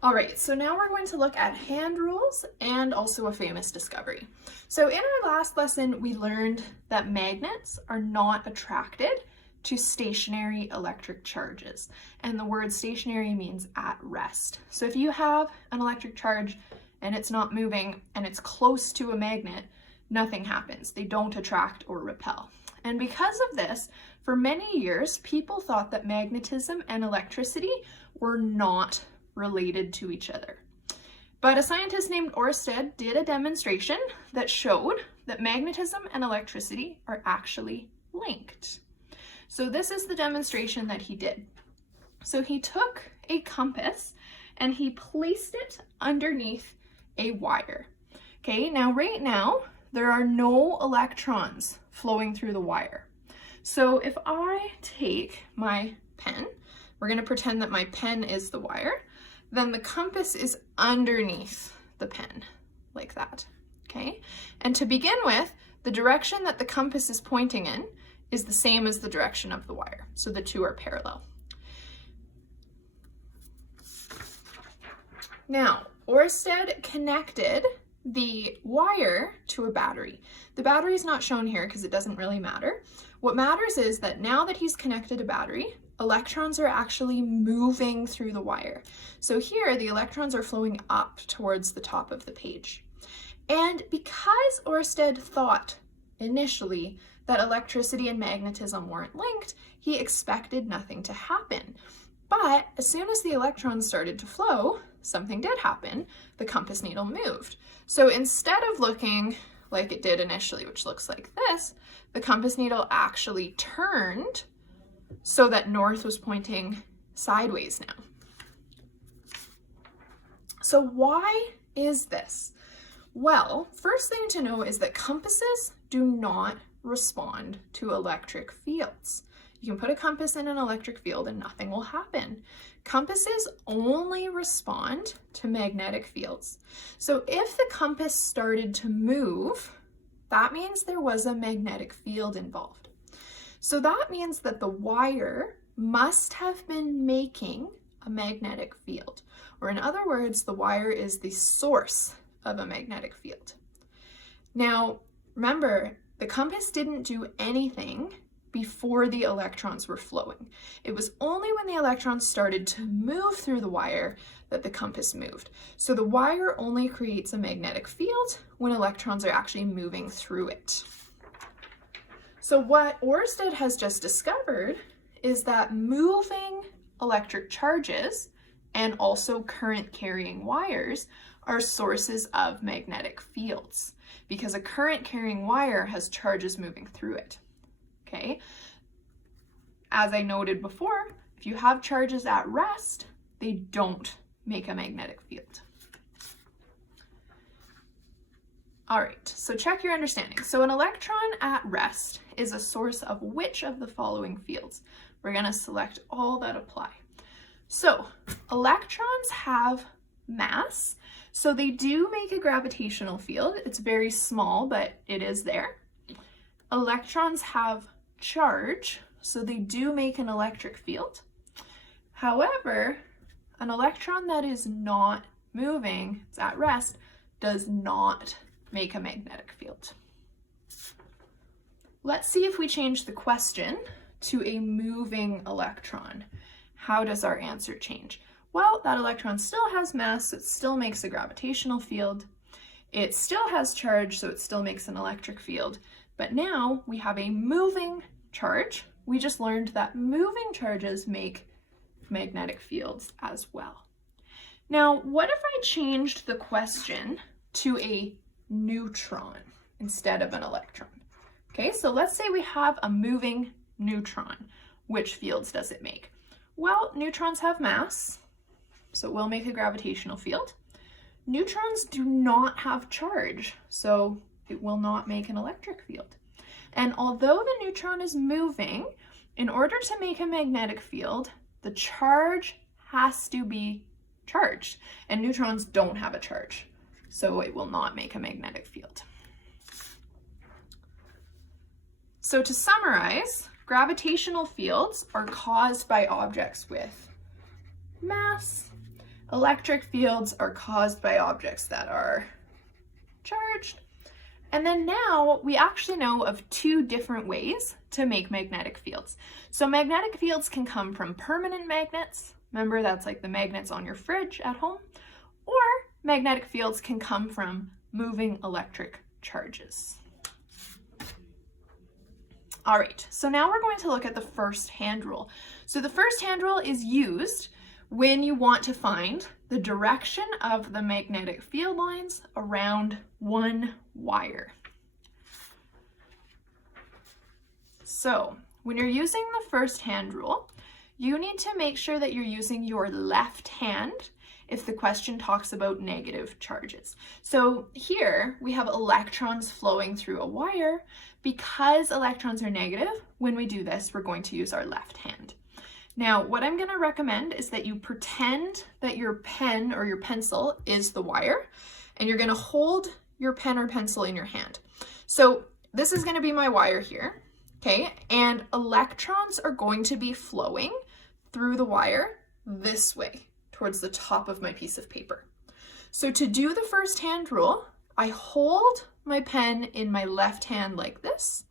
All right, so now we're going to look at hand rules and also a famous discovery. So in our last lesson, we learned that magnets are not attracted to stationary electric charges. And the word stationary means at rest. So if you have an electric charge and it's not moving and it's close to a magnet, nothing happens. They don't attract or repel. And because of this, for many years, people thought that magnetism and electricity were not related to each other. But a scientist named Oersted did a demonstration that showed that magnetism and electricity are actually linked. So this is the demonstration that he did. So he took a compass and he placed it underneath a wire. Okay, now right now, there are no electrons flowing through the wire. So if I take my pen, we're going to pretend that my pen is the wire, then the compass is underneath the pen, like that, okay? And to begin with, the direction that the compass is pointing in is the same as the direction of the wire, so the two are parallel. Now, Oersted connected the wire to a battery. The battery is not shown here because it doesn't really matter. What matters is that now that he's connected a battery, electrons are actually moving through the wire. So here, the electrons are flowing up towards the top of the page. And because Oersted thought initially that electricity and magnetism weren't linked, he expected nothing to happen. But as soon as the electrons started to flow, something did happen. The compass needle moved. So instead of looking like it did initially, which looks like this, the compass needle actually turned so that north was pointing sideways now. So why is this? Well, first thing to know is that compasses do not respond to electric fields. You can put a compass in an electric field and nothing will happen. Compasses only respond to magnetic fields. So if the compass started to move, that means there was a magnetic field involved. So that means that the wire must have been making a magnetic field. Or in other words, the wire is the source of a magnetic field. Now, remember, the compass didn't do anything before the electrons were flowing. It was only when the electrons started to move through the wire that the compass moved. So the wire only creates a magnetic field when electrons are actually moving through it. So what Oersted has just discovered is that moving electric charges and also current carrying wires are sources of magnetic fields because a current carrying wire has charges moving through it. Okay, as I noted before, if you have charges at rest, they don't make a magnetic field. All right, so check your understanding. So an electron at rest is a source of which of the following fields? We're going to select all that apply. So electrons have mass, so they do make a gravitational field. It's very small, but it is there. Electrons have charge, so they do make an electric field. However, an electron that is not moving, it's at rest, does not make a magnetic field. Let's see if we change the question to a moving electron. How does our answer change? Well, that electron still has mass, so it still makes a gravitational field. It still has charge, so it still makes an electric field. But now we have a moving charge. We just learned that moving charges make magnetic fields as well. Now, what if I changed the question to a neutron instead of an electron? Okay, so let's say we have a moving neutron. Which fields does it make? Well, neutrons have mass, so it will make a gravitational field. Neutrons do not have charge, so it will not make an electric field. And although the neutron is moving, in order to make a magnetic field, the charge has to be charged. And neutrons don't have a charge, so it will not make a magnetic field. So to summarize, gravitational fields are caused by objects with mass, Electric fields are caused by objects that are charged. And then now we actually know of two different ways to make magnetic fields. So magnetic fields can come from permanent magnets. Remember, that's like the magnets on your fridge at home. Or magnetic fields can come from moving electric charges. All right, so now we're going to look at the first hand rule. So the first hand rule is used when you want to find the direction of the magnetic field lines around one wire. So when you're using the first hand rule, you need to make sure that you're using your left hand if the question talks about negative charges. So here we have electrons flowing through a wire. Because electrons are negative, when we do this, we're going to use our left hand. Now, what I'm going to recommend is that you pretend that your pen or your pencil is the wire, and you're going to hold your pen or pencil in your hand. So this is going to be my wire here, okay? And electrons are going to be flowing through the wire this way, towards the top of my piece of paper. So to do the first hand rule, I hold my pen in my left hand like this,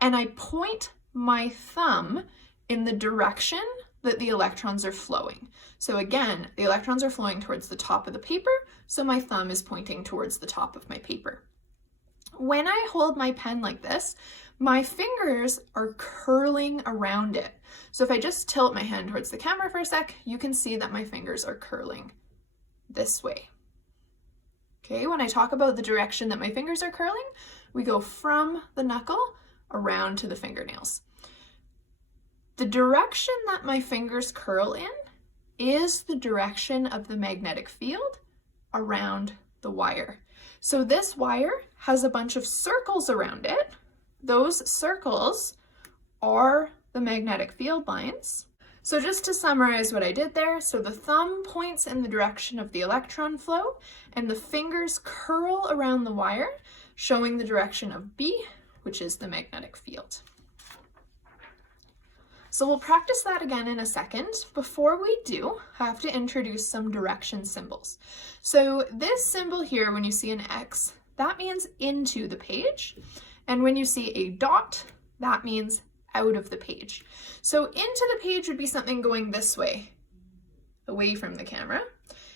and I point my thumb in the direction that the electrons are flowing. So again, the electrons are flowing towards the top of the paper, so my thumb is pointing towards the top of my paper. When I hold my pen like this, my fingers are curling around it. So if I just tilt my hand towards the camera for a sec, you can see that my fingers are curling this way. Okay, when I talk about the direction that my fingers are curling, we go from the knuckle around to the fingernails. The direction that my fingers curl in is the direction of the magnetic field around the wire. So this wire has a bunch of circles around it. Those circles are the magnetic field lines. So just to summarize what I did there, so the thumb points in the direction of the electron flow, and the fingers curl around the wire, showing the direction of B, which is the magnetic field. So we'll practice that again in a second. Before we do, I have to introduce some direction symbols. So this symbol here, when you see an X, that means into the page. And when you see a dot, that means out of the page. So into the page would be something going this way, away from the camera.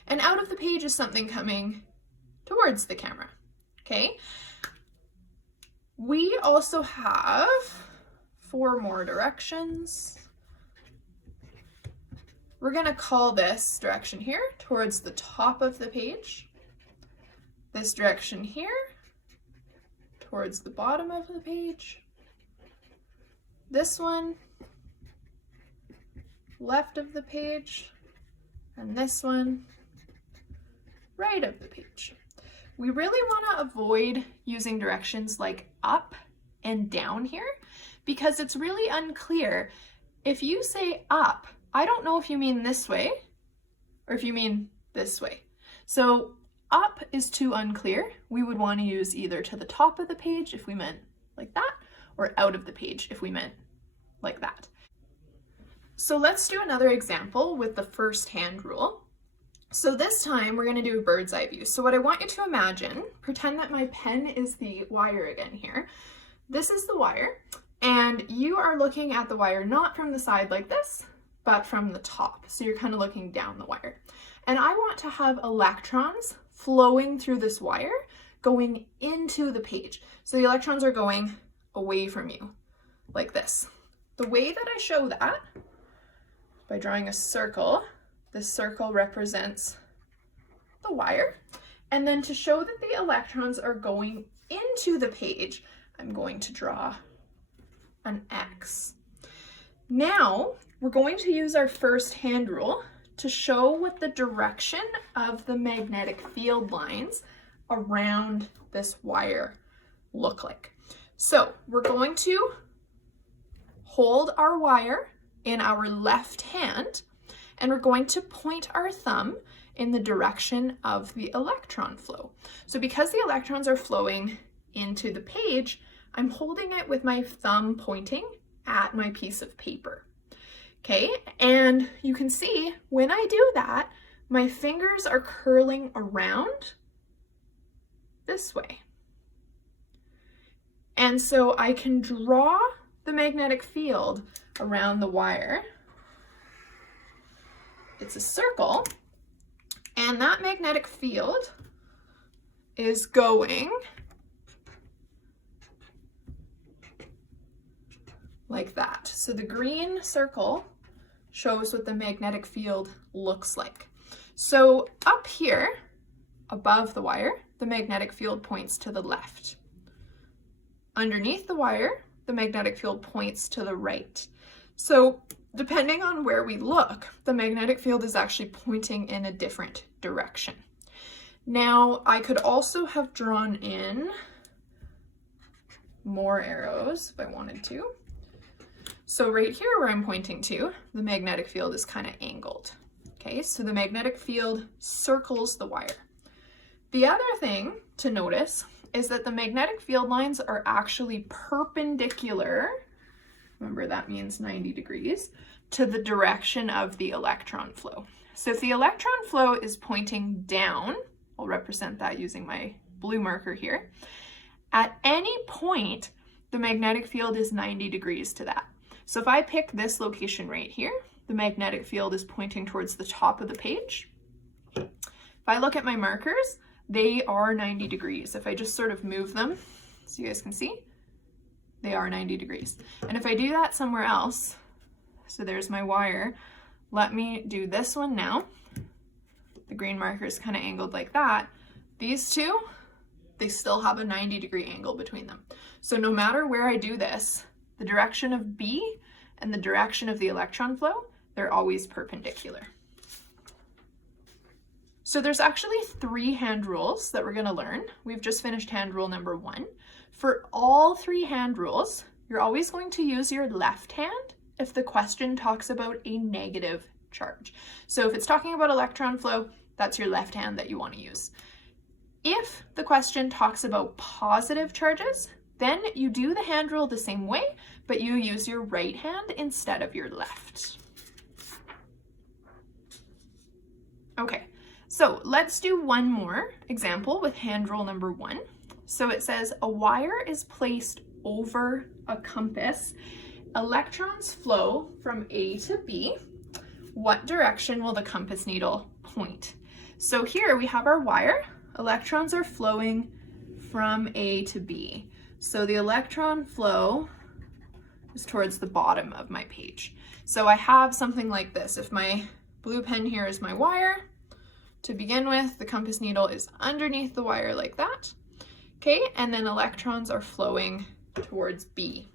And out of the page is something coming towards the camera, okay? We also have 4 more directions. We're gonna call this direction here towards the top of the page. This direction here towards the bottom of the page. This one, left of the page, and this one, right of the page. We really want to avoid using directions like up and down here because it's really unclear. If you say up, I don't know if you mean this way or if you mean this way. So up is too unclear. We would want to use either to the top of the page if we meant like that, or out of the page if we meant like that. So let's do another example with the first hand rule. So this time we're going to do a bird's eye view. So what I want you to imagine, pretend that my pen is the wire again here. This is the wire, and you are looking at the wire not from the side like this, but from the top. So you're kind of looking down the wire. And I want to have electrons flowing through this wire going into the page. So the electrons are going away from you, like this. The way that I show that, by drawing a circle, this circle represents the wire. And then to show that the electrons are going into the page, I'm going to draw an X. Now, we're going to use our first hand rule to show what the direction of the magnetic field lines around this wire look like. So we're going to hold our wire in our left hand, and we're going to point our thumb in the direction of the electron flow. So because the electrons are flowing into the page, I'm holding it with my thumb pointing at my piece of paper. Okay, and you can see when I do that, my fingers are curling around this way. And so I can draw the magnetic field around the wire. It's a circle, and that magnetic field is going like that. So the green circle shows what the magnetic field looks like. So up here, above the wire, the magnetic field points to the left. Underneath the wire, the magnetic field points to the right. So depending on where we look, the magnetic field is actually pointing in a different direction. Now, I could also have drawn in more arrows if I wanted to. So right here where I'm pointing to, the magnetic field is kind of angled. Okay, so the magnetic field circles the wire. The other thing to notice is that the magnetic field lines are actually perpendicular, remember that means 90 degrees, to the direction of the electron flow. So if the electron flow is pointing down, I'll represent that using my blue marker here, at any point, the magnetic field is 90 degrees to that. So if I pick this location right here, the magnetic field is pointing towards the top of the page. If I look at my markers, they are 90 degrees. If I just sort of move them, so you guys can see, they are 90 degrees. And if I do that somewhere else, so there's my wire, let me do this one now. The green marker is kind of angled like that. These two, they still have a 90-degree angle between them. So no matter where I do this, the direction of B and the direction of the electron flow, they're always perpendicular. So there's actually 3 hand rules that we're going to learn. We've just finished hand rule number 1. For all 3 hand rules, you're always going to use your left hand if the question talks about a negative charge. So if it's talking about electron flow, that's your left hand that you want to use. If the question talks about positive charges, then you do the hand rule the same way, but you use your right hand instead of your left. Okay, so let's do one more example with hand rule number 1. So it says a wire is placed over a compass. Electrons flow from A to B. What direction will the compass needle point? So here we have our wire. Electrons are flowing from A to B. So the electron flow is towards the bottom of my page. So I have something like this. If my blue pen here is my wire, to begin with, the compass needle is underneath the wire like that. Okay, and then electrons are flowing towards B.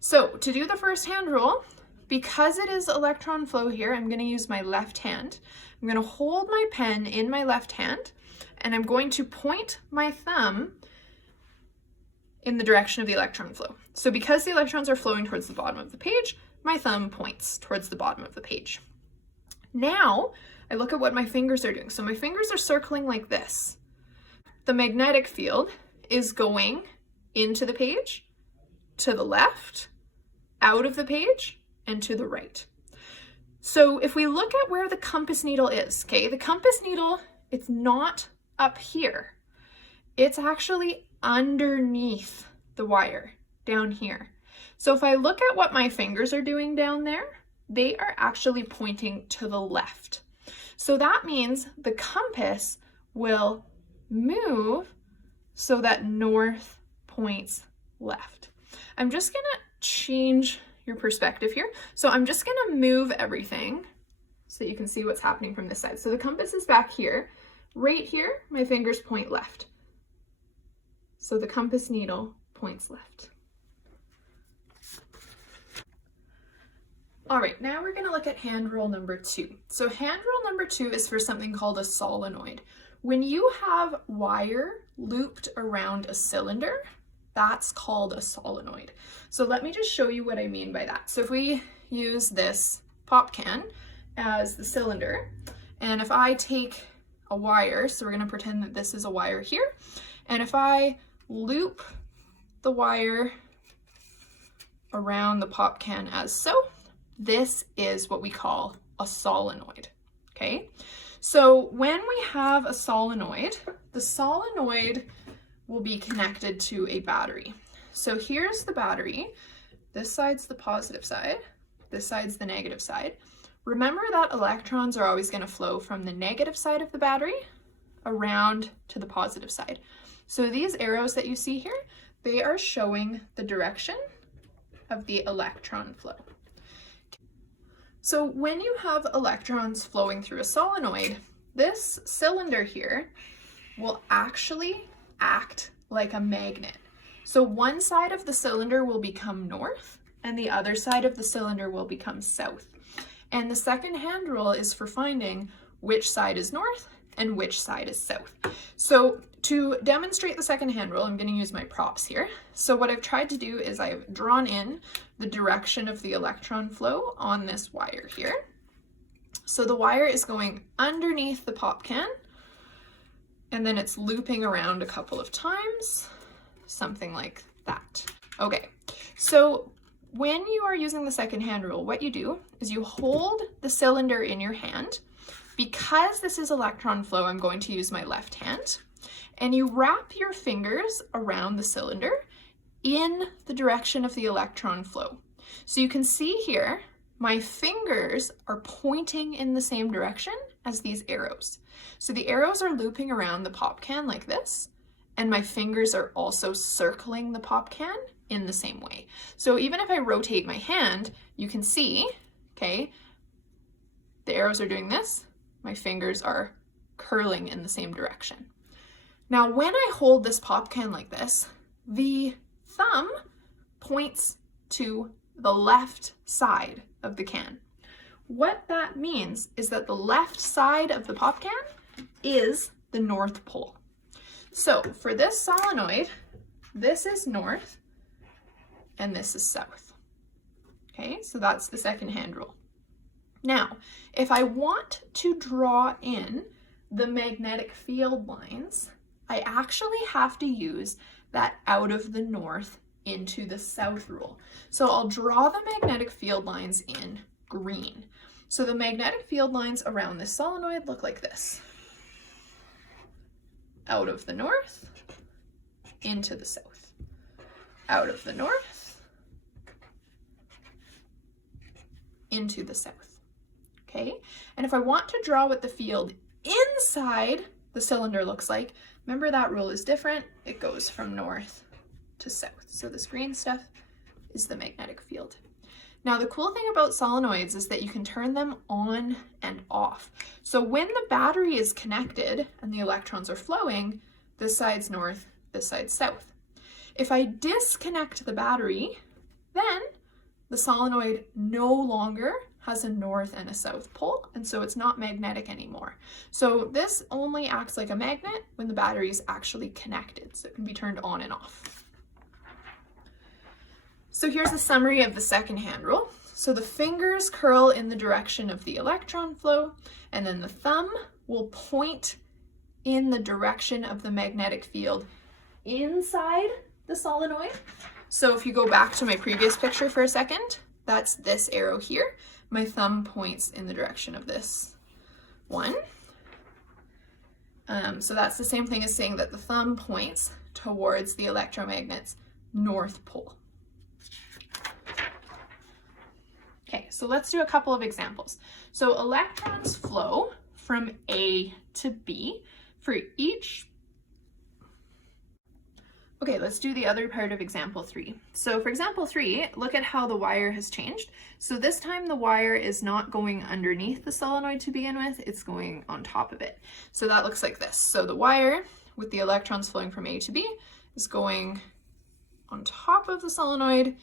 So to do the first hand rule, because it is electron flow here, I'm going to use my left hand. I'm going to hold my pen in my left hand, and I'm going to point my thumb in the direction of the electron flow. So because the electrons are flowing towards the bottom of the page, my thumb points towards the bottom of the page. Now, I look at what my fingers are doing. So my fingers are circling like this. The magnetic field is going into the page, to the left, out of the page, and to the right. So if we look at where the compass needle is, okay, the compass needle, it's not up here. It's actually underneath the wire down here. So if I look at what my fingers are doing down there, they are actually pointing to the left. So that means the compass will move so that north points left. I'm just gonna change your perspective here. So I'm just gonna move everything so that you can see what's happening from this side. So the compass is back here. Right here, my fingers point left. So the compass needle points left. All right, now we're gonna look at hand rule number 2. So hand rule number 2 is for something called a solenoid. When you have wire looped around a cylinder, that's called a solenoid. So let me just show you what I mean by that. So if we use this pop can as the cylinder, and if I take a wire, so we're gonna pretend that this is a wire here, and if I loop the wire around the pop can as so, this is what we call a solenoid, okay? So when we have a solenoid, the solenoid will be connected to a battery. So here's the battery. This side's the positive side. This side's the negative side. Remember that electrons are always going to flow from the negative side of the battery around to the positive side. So these arrows that you see here, they are showing the direction of the electron flow. So when you have electrons flowing through a solenoid, this cylinder here will actually act like a magnet. So one side of the cylinder will become north and the other side of the cylinder will become south. And the second hand rule is for finding which side is north and which side is south. So to demonstrate the second hand rule, I'm going to use my props here. So what I've tried to do is I've drawn in the direction of the electron flow on this wire here. So the wire is going underneath the pop can, and then it's looping around a couple of times, something like that. Okay, so when you are using the second hand rule, what you do is you hold the cylinder in your hand. Because this is electron flow, I'm going to use my left hand, and you wrap your fingers around the cylinder in the direction of the electron flow. So you can see here, my fingers are pointing in the same direction as these arrows. So the arrows are looping around the pop can like this, and my fingers are also circling the pop can in the same way. So even if I rotate my hand, you can see, okay, the arrows are doing this, my fingers are curling in the same direction. Now, when I hold this pop can like this, the thumb points to the left side of the can. What that means is that the left side of the pop can is the North Pole. So for this solenoid, this is north and this is south. Okay, so that's the second hand rule. Now, if I want to draw in the magnetic field lines, I actually have to use that out of the north into the south rule. So I'll draw the magnetic field lines in green. So the magnetic field lines around this solenoid look like this. Out of the north, into the south. Out of the north, into the south. Okay, and if I want to draw what the field inside the cylinder looks like, remember that rule is different. It goes from north to south. So this green stuff is the magnetic field. Now the cool thing about solenoids is that you can turn them on and off. So when the battery is connected and the electrons are flowing, this side's north, this side's south. If I disconnect the battery, then the solenoid no longer has a north and a south pole, and so it's not magnetic anymore. So this only acts like a magnet when the battery is actually connected, so it can be turned on and off. So here's a summary of the second hand rule. So the fingers curl in the direction of the electron flow, and then the thumb will point in the direction of the magnetic field inside the solenoid. So if you go back to my previous picture for a second, that's this arrow here. My thumb points in the direction of this one. So that's the same thing as saying that the thumb points towards the electromagnet's north pole. Okay, so let's do a couple of examples. So electrons flow from A to B for each. Okay, let's do the other part of example 3. So for example 3, look at how the wire has changed. So this time the wire is not going underneath the solenoid to begin with, it's going on top of it. So that looks like this. So the wire with the electrons flowing from A to B is going on top of the solenoid,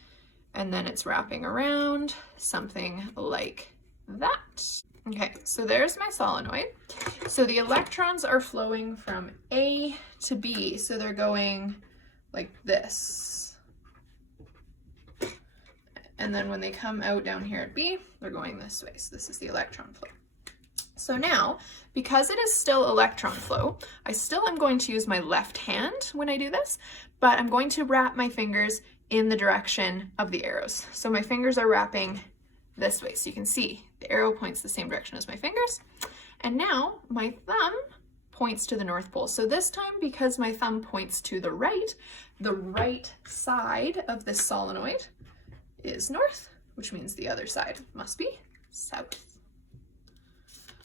and then it's wrapping around something like that. Okay, so there's my solenoid. So the electrons are flowing from A to B, so they're going like this. And then when they come out down here at B, they're going this way. So this is the electron flow. So now, because it is still electron flow, I still am going to use my left hand when I do this, but I'm going to wrap my fingers in the direction of the arrows. So my fingers are wrapping this way. So you can see the arrow points the same direction as my fingers. And now my thumb points to the North Pole. So this time, because my thumb points to the right side of this solenoid is north, which means the other side must be south.